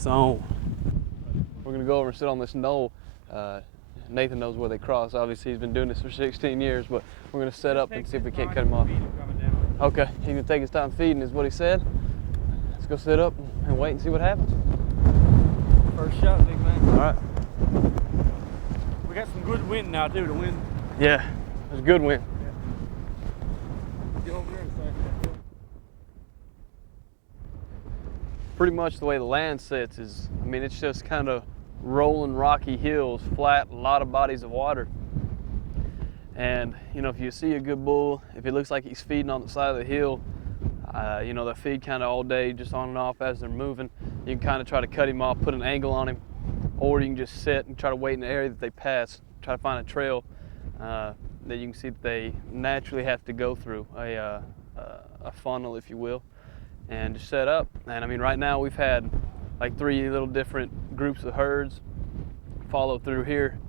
It's on. We're gonna go over and sit on this knoll. Nathan knows where they cross. Obviously, he's been doing this for 16 years, but we're gonna set up and see if we can't cut him off. Okay, he's gonna take his time feeding, is what he said. Let's go sit up and wait and see what happens. First shot, big man. All right. We got some good wind now too. The wind. Yeah, it's a good wind. Yeah. Get over there and say. Pretty much the way the land sits is, I mean, it's just kind of rolling rocky hills, flat, a lot of bodies of water. And, you know, if you see a good bull, if it looks like he's feeding on the side of the hill, you know, they feed kind of all day, just on and off as they're moving. You can kind of try to cut him off, put an angle on him, or you can just sit and try to wait in the area that they pass, try to find a trail that you can see that they naturally have to go through, a funnel, if you will, and just set up. And I mean, right now we've had like 3 little different groups of herds follow through here.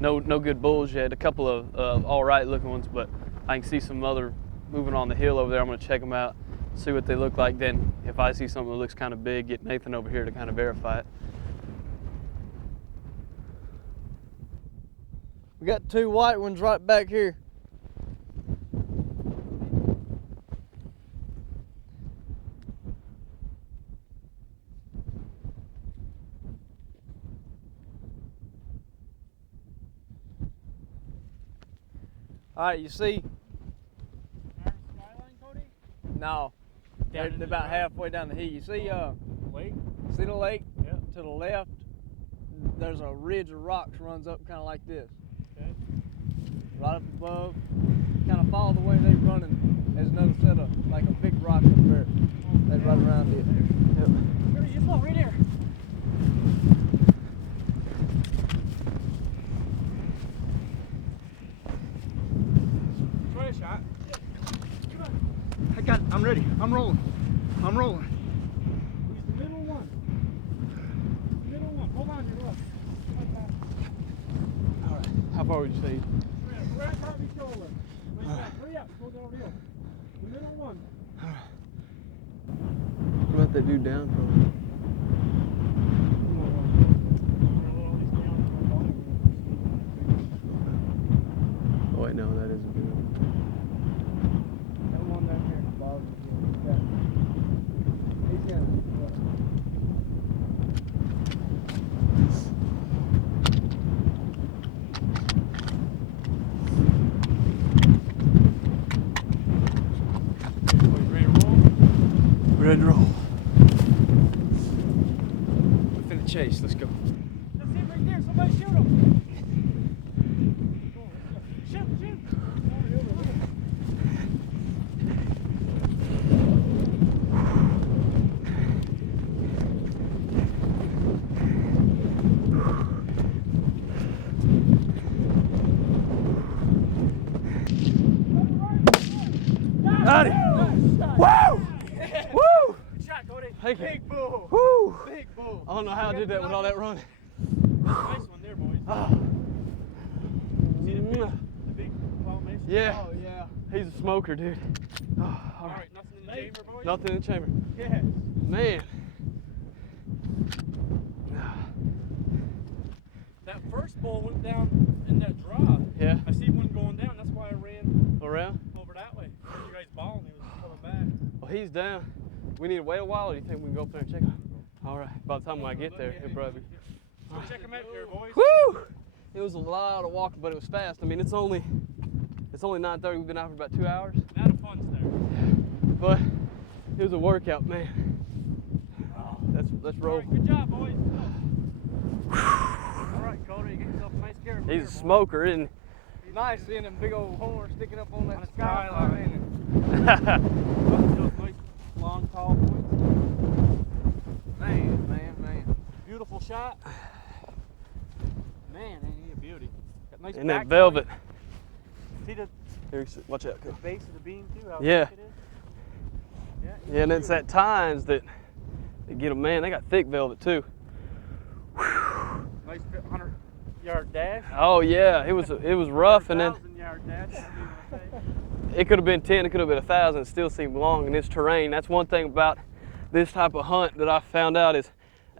No good bulls yet. A couple of all right looking ones, but I can see some other moving on the hill over there. I'm gonna check them out, see what they look like. Then if I see something that looks kind of big, get Nathan over here to kind of verify it. We got 2 white ones right back here. All right, you see? Skyline, Cody? No, they're about halfway down the hill. You see? Lake? See the lake? Yeah. To the left, there's a ridge of rocks runs up kind of like this. Okay. Right up above, kind of follow the way they're running. There's another set of like a big rock up there. They run around it. Yep. You fall right there. Try a shot. I got it. I'm ready. I'm rolling. I'm rolling. He's the middle one. Middle one. Hold on, you're up. All right. How far would you say? Right across your shoulder. Like that. Hurry up. Go downhill. The middle one. All right. What about that dude down from? Oh wait, no, that isn't good. That one down here at the bottom. He's got it. Ready to roll. We're finna chase. Let's go. That's him right there. Somebody shoot him. Shoot, shoot. Got it. Woo! Woo! Good shot, Cody. Thank you. Big bull. Woo! Big bull. I don't know how I did that with all that running. Nice one there, boys. Oh. See the big formation? Yeah. Oh yeah. He's a smoker, dude. Oh, all All right. right, nothing in the chamber, boys? Nothing in the chamber. Yes. Man. That first bull went down in that draw. Yeah. I see one going down. That's why I ran Around? over that way. You guys balling. He was coming back. Well, he's down. We need to wait a while, or do you think we can go up there and check him? All right. By the time I get there, he'll probably be. Check him out there, boys. Woo! It was a lot of walking, but it was fast. I mean, it's only 9:30. We've been out for about 2 hours, Not a fun start. but it was a workout, man. Let's All roll. right, good job, boys. All right, Cody, get yourself a nice caribou. He's a smoker, isn't It's nice seeing them big old horns sticking up on On that the skyline. he? Nice, long, tall boys. Man. Beautiful shot. Man, ain't he a beauty? Got nice In that back velvet. line. See the Here, watch out. base of the beam too? How Yeah. thick it is? Yeah, Yeah, and it's at times that they get them. Man, they got thick velvet too. Nice 100-yard dash. Oh yeah, it was rough, and then 1,000-yard dash. I mean, it could have been 10, it could have been 1,000. It still seemed long in this terrain. That's one thing about this type of hunt that I found out is,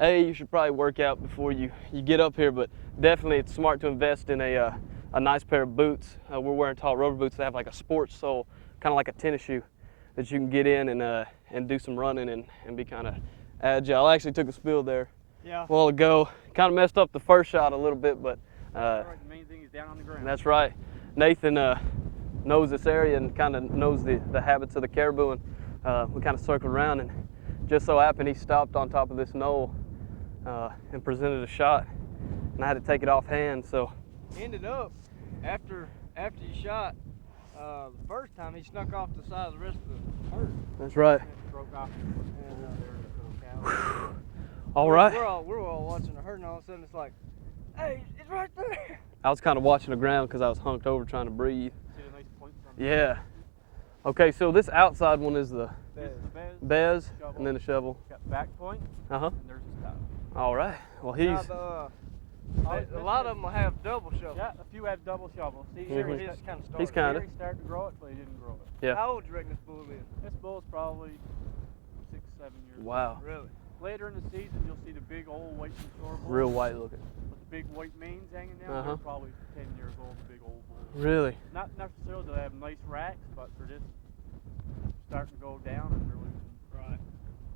you should probably work out before you get up here, but definitely it's smart to invest in a nice pair of boots. We're wearing tall rubber boots that have like a sports sole, kind of like a tennis shoe, that you can get in and do some running and be kind of agile. I actually took a spill there a while ago. Kind of messed up the first shot a little bit, but the main thing is down on the ground. that's right. Nathan knows this area and kind of knows the habits of the caribou, and we kind of circled around, and just so happened he stopped on top of this knoll and presented a shot, and I had to take it off hand. So Ended up after you shot the first time, he snuck off the side of the rest of the herd. that's right. Broke off. All right. We're all watching the herd, and all of a sudden it's like, hey, it's right there. I was kind of watching the ground because I was hunked over trying to breathe. See the nice points on Yeah. Okay, so this outside one is the This is the bez, shovel. and then the shovel. Got back point, Uh-huh. and there's the top. All right. Well, he's A lot of them will have double shovels. Yeah, a few have double shovels. See, Mhm. here He's kind of started. He's kinda. He started to grow it, but he didn't grow it. Yeah. How old do you reckon this bull is? This bull's probably 6, 7 years old. wow, Really? Later in the season, you'll see the big old white mature bull. real white looking. With the big white manes hanging down. Uh-huh. They're probably 10 years old, the big old bulls. Really? Not necessarily they have nice racks, but they're just starting to go down and they're losing. Right.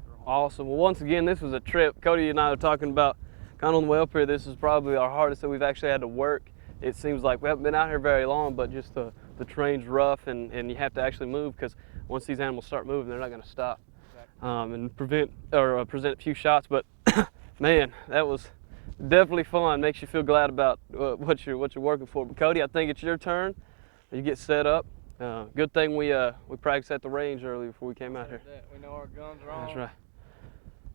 their home. Awesome. Well, once again, this was a trip. Cody and I were talking about kind of on the way up here. This is probably our hardest that we've actually had to work. It seems like we haven't been out here very long, but just the terrain's rough, and you have to actually move, because once these animals start moving, they're not going to stop. Exactly. And present a few shots. But man, that was definitely fun. Makes you feel glad about what you're working for. But Cody, I think it's your turn. You get set up. Good thing we practiced at the range early before we came out here. We know our guns are on. That's right.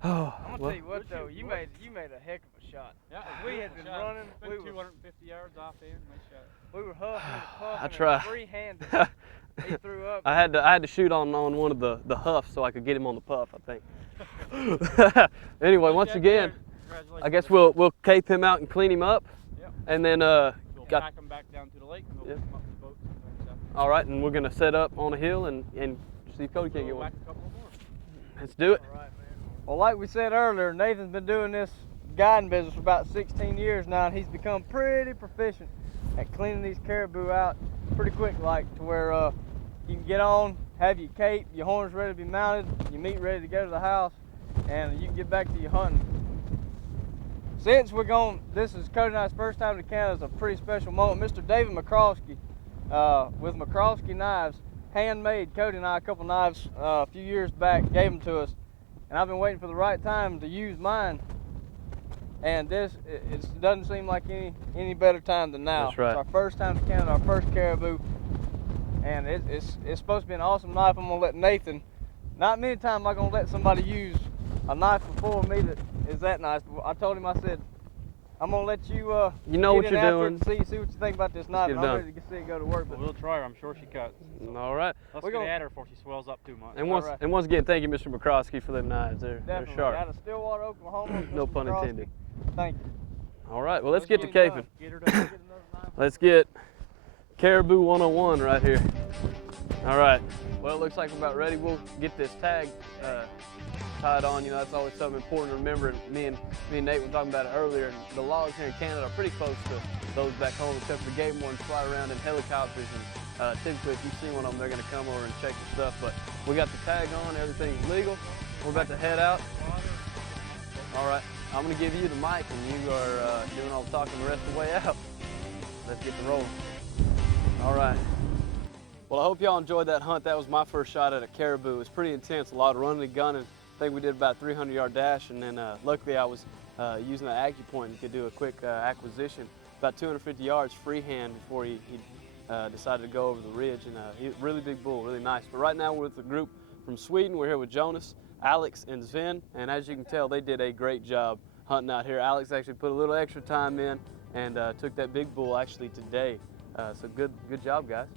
Oh, I'm gonna well, tell you what though, you made a heck of a shot. Yeah, We had been shot. running. Been We were 250 yards off in. Nice shot. we were huffing and puffing. I try. And three-handed. He threw up. I had to shoot on one of the huffs so I could get him on the puff, I think. Anyway, once again, I guess we'll cape him out and clean him up, Yep. and then We'll got pack them back down to the lake and we'll Yep. pick them up to the boats and stuff. all right, and we're gonna set up on a hill and see if Cody can't get We'll one. whack a couple more. Let's do it. All right, man. Well, like we said earlier, Nathan's been doing this guiding business for about 16 years now, and he's become pretty proficient at cleaning these caribou out pretty quick, like to where you can get on, have your cape, your horns ready to be mounted, your meat ready to go to the house, and you can get back to your hunting. Since this is Cody and I's first time to Canada, it's a pretty special moment. Mr. David McCroskey with McCroskey Knives, handmade Cody and I a couple knives a few years back, gave them to us. And I've been waiting for the right time to use mine. And it doesn't seem like any better time than now. That's right. It's our first time to Canada, our first caribou. And it's supposed to be an awesome knife. I'm gonna let Nathan, not many times am I gonna let somebody use a knife before me that is that nice. But I told him, I said, I'm gonna let you You know what get in you're after doing. it and see what you think about this knife. get it And I'm done. ready to see it go to work. But We'll try her. I'm sure she cuts. All right. Let's We're get gonna- at her before she swells up too much. And once again, thank you, Mr. McCroskey, for them knives. They're definitely sharp. out of Stillwater, Oklahoma. No Mr. pun McCroskey. intended. Thank you. All right. Well, let's get to get it done. caping. Get her done. Get another knife. Let's get Caribou 101 right here. All right. Well, it looks like we're about ready. We'll get this tag tied on. You know, that's always something important to remember. And me and Nate were talking about it earlier. And the laws here in Canada are pretty close to those back home, except for game wardens fly around in helicopters. And typically, if you see one of them, they're going to come over and check your stuff. But we got the tag on. Everything's legal. We're about to head out. All right. I'm going to give you the mic, and you are doing all the talking the rest of the way out. Let's get the rolling. All right. Well, I hope y'all enjoyed that hunt. That was my first shot at a caribou. It was pretty intense, a lot of running and gunning. I think we did about a 300-yard dash, and then luckily I was using the AccuPoint and could do a quick acquisition. About 250 yards freehand before he decided to go over the ridge, and really big bull, really nice. But right now we're with the group from Sweden. We're here with Jonas, Alex, and Sven, and as you can tell, they did a great job hunting out here. Alex actually put a little extra time in and took that big bull actually today. So good job, guys.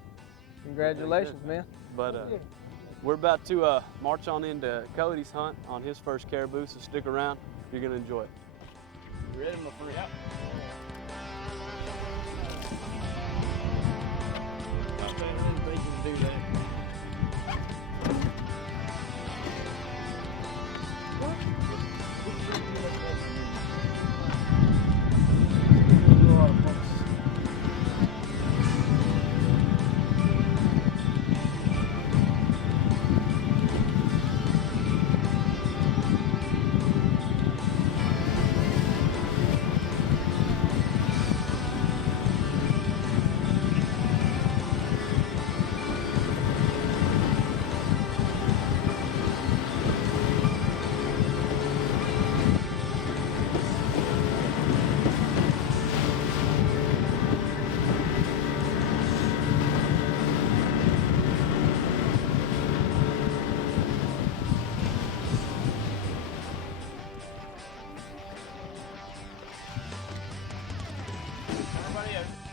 Congratulations, man. But we're about to march on into Cody's hunt on his first caribou, so stick around. You're going to enjoy it. You ready, my friend? Yep. They can do that.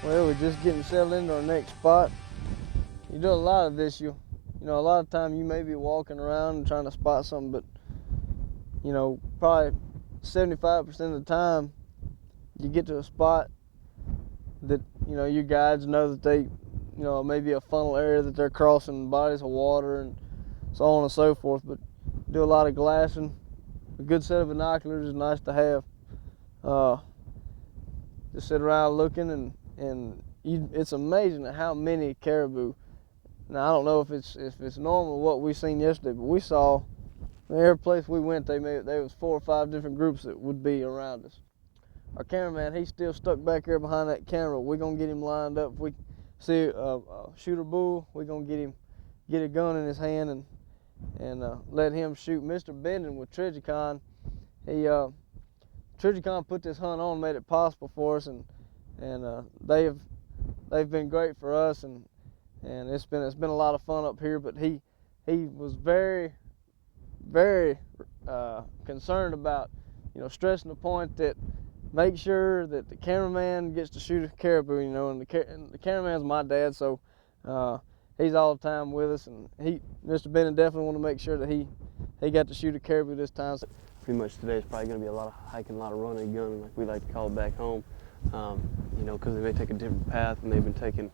Well, we're just getting settled into our next spot. You do a lot of this, you know, a lot of time you may be walking around and trying to spot something, but you know, probably 75% of the time you get to a spot that, you know, your guides know that they, you know, maybe a funnel area that they're crossing bodies of water and so on and so forth, but do a lot of glassing. A good set of binoculars is nice to have. Just sit around looking it's amazing at how many caribou. Now I don't know if it's normal what we seen yesterday, but we saw every place we went there was 4 or 5 different groups that would be around us. Our cameraman, he's still stuck back there behind that camera. We're gonna get him lined up. If we see a shooter bull, we're gonna get a gun in his hand and let him shoot. Mr. Benden with Trigicon, Trigicon put this hunt on, made it possible for us, and they've been great for us, and it's been a lot of fun up here. But he was very concerned about, you know, stressing the point that make sure that the cameraman gets to shoot a caribou, you know, and the cameraman's my dad, so he's all the time with us, and Mr. Bennett definitely want to make sure that he got to shoot a caribou this time. So pretty much today is probably going to be a lot of hiking, a lot of running and gunning, like we like to call it back home, you know, because they may take a different path than they've been taking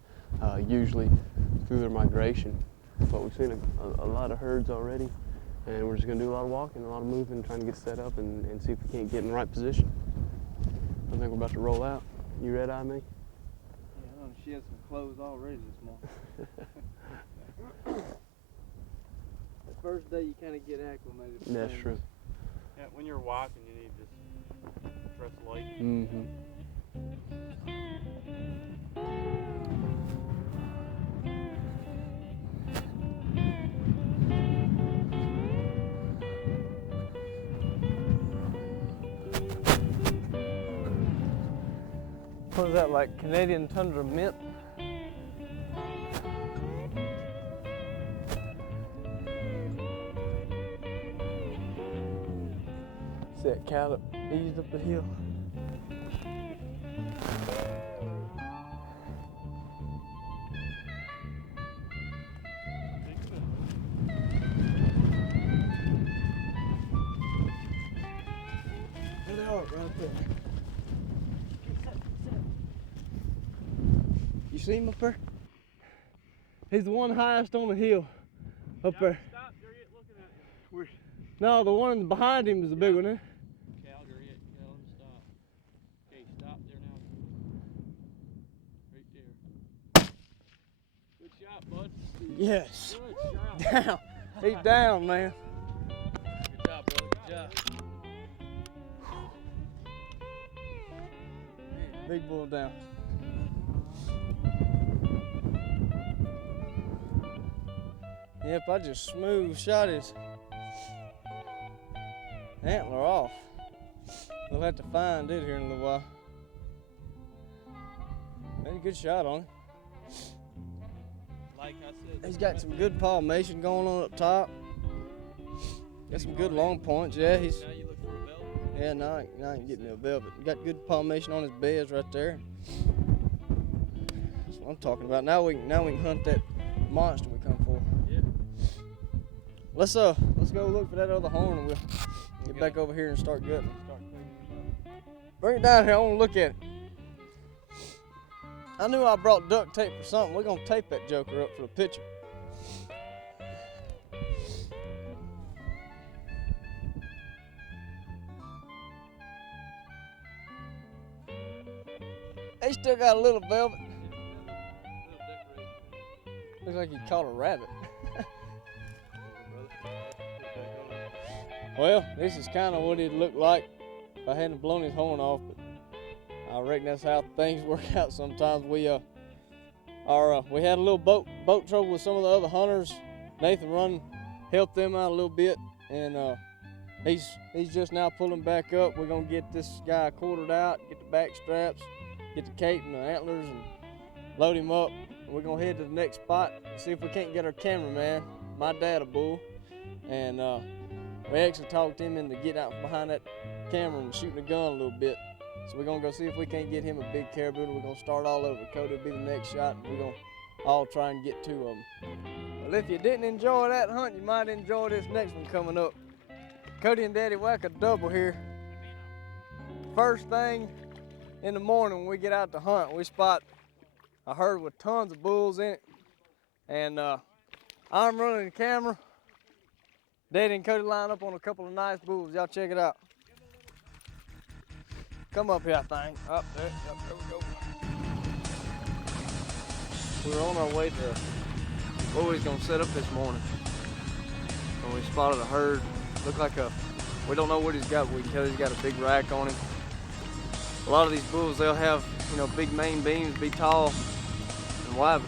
usually through their migration. But we've seen a lot of herds already, and we're just going to do a lot of walking, a lot of moving, trying to get set up and see if we can't get in the right position. I think we're about to roll out. You red-eye me? Yeah, she has some clothes already this morning. The first day you kind of get acclimated. That's true. Yeah, when you're walking, you need to just dress light. Mm-hmm. What is that, like Canadian tundra mint? See that cow that eased up the hill. There they are, right there. You see him up there? He's the one highest on the hill up there. Stop, they're looking at you. No, the one behind him is the big one, eh? Calgary, tell him to stop. Okay, stop there now. Right there. Good shot, bud. Yes. Good shot. Down. He's down, man. Good job, brother. Good job. Big bull down. Yep, I just smooth shot his antler off. We'll have to find it here in a little while. Had a good shot on him. Like I said, He's got some good palmation going on up top. Got some good long points. Yeah, he's. now you look for a belt. Yeah, now I ain't getting a velvet. Got good palmation on his beds right there. That's what I'm talking about. Now we can hunt that monster we come for. Yeah. Let's go look for that other horn, and we'll get back over here and start gutting. Start cleaning it up. Bring it down here. I want to look at it. I knew I brought duct tape or something. We're gonna tape that joker up for the picture. He still got a little velvet. Looks like he caught a rabbit. Well, this is kind of what it'd look like if I hadn't blown his horn off, but I reckon that's how things work out sometimes. We had a little boat trouble with some of the other hunters. Nathan helped them out a little bit, and he's just now pulling back up. We're gonna get this guy quartered out, get the back straps, get the cape and the antlers, and load him up. We're gonna head to the next spot, see if we can't get our cameraman, my dad, a bull, and we actually talked him into getting out behind that camera and shooting a gun a little bit. So we're gonna go see if we can't get him a big caribou, and we're gonna start all over. Cody will be the next shot, and we're gonna all try and get 2 of them. Well, if you didn't enjoy that hunt, you might enjoy this next one coming up. Cody and Daddy whack a double here. First thing in the morning when we get out to hunt, we spot a herd with tons of bulls in it. And I'm running the camera. Daddy and Cody line up on a couple of nice bulls. Y'all check it out. Come up here, I think. Up there, there we go. We were on our way to where we was gonna set up this morning. And we spotted a herd. Looked like we don't know what he's got, but we can tell he's got a big rack on him. A lot of these bulls, they'll have, big main beams, be tall and wide.